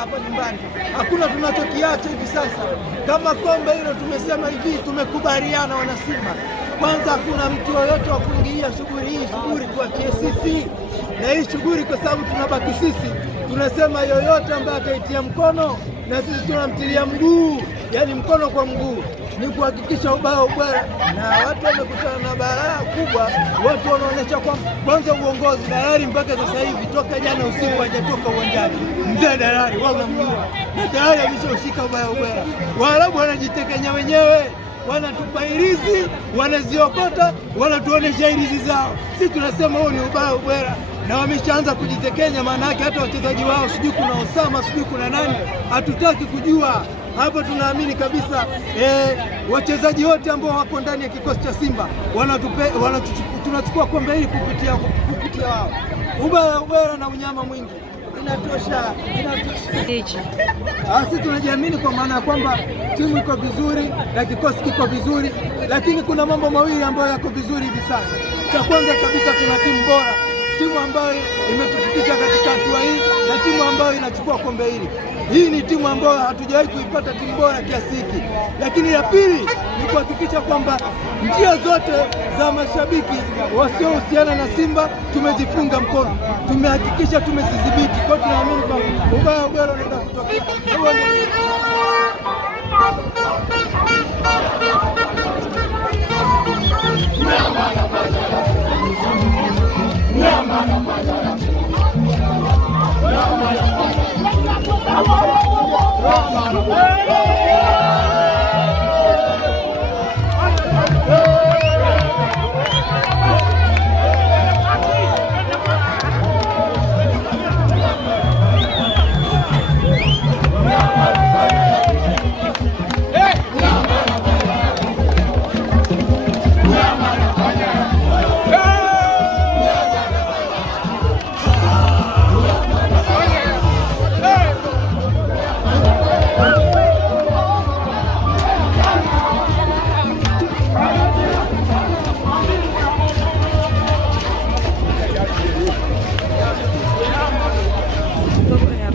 hapa nyumbani. Hakuna tunachokiacha hivi sasa. Kama kombe hilo tumesema hivi, tumekubaliana wana Simba, kwanza hakuna mtu yoyote wa kuingilia shughuli hii. Shughuli tuachie sisi na hii shughuli, kwa sababu tunabaki sisi. Tunasema yoyote ambaye ataitia mkono na sisi tunamtilia mguu, yani mkono kwa mguu, ni kuhakikisha ubaya ubwela. Na watu wamekutana na balaa kubwa, watu wanaonyesha kwa kwanza uongozi Dalali mpaka sasa hivi toka jana usiku hajatoka uwanjani. Mzee Dalali wanamjua, na Dalali ameshaushika ubaya ubwela. Waarabu wanajitekenya wenyewe, wanatupa irizi, wanaziokota, wanatuonesha irizi zao. Sisi tunasema huo ni ubaya ubwela, na wameshaanza kujitekenya. Maana yake hata wachezaji wao, sijui kuna Osama, sijui kuna nani, hatutaki kujua. Hapo tunaamini kabisa wachezaji wote ambao wako ndani ya kikosi cha Simba tunachukua kombe hili kupitia wao. Ubaya na unyama mwingi inatosha. Sisi tunajiamini kwa maana ya kwamba timu iko vizuri na kikosi kiko vizuri, lakini kuna mambo mawili ambayo yako vizuri hivi sasa. Cha kwanza kabisa, tuna timu bora, timu ambayo imetufikisha katika hatua hii na timu ambayo inachukua kombe hili. Hii ni timu ambayo hatujawahi kuipata timu bora kiasi hiki. Lakini ya pili ni kuhakikisha kwamba njia zote za mashabiki wasiohusiana na Simba tumezifunga mkono, tumehakikisha tumezidhibiti. Kwa tunaamini kwamba ubaya ubwela unaenda kutokea.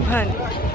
Hapana.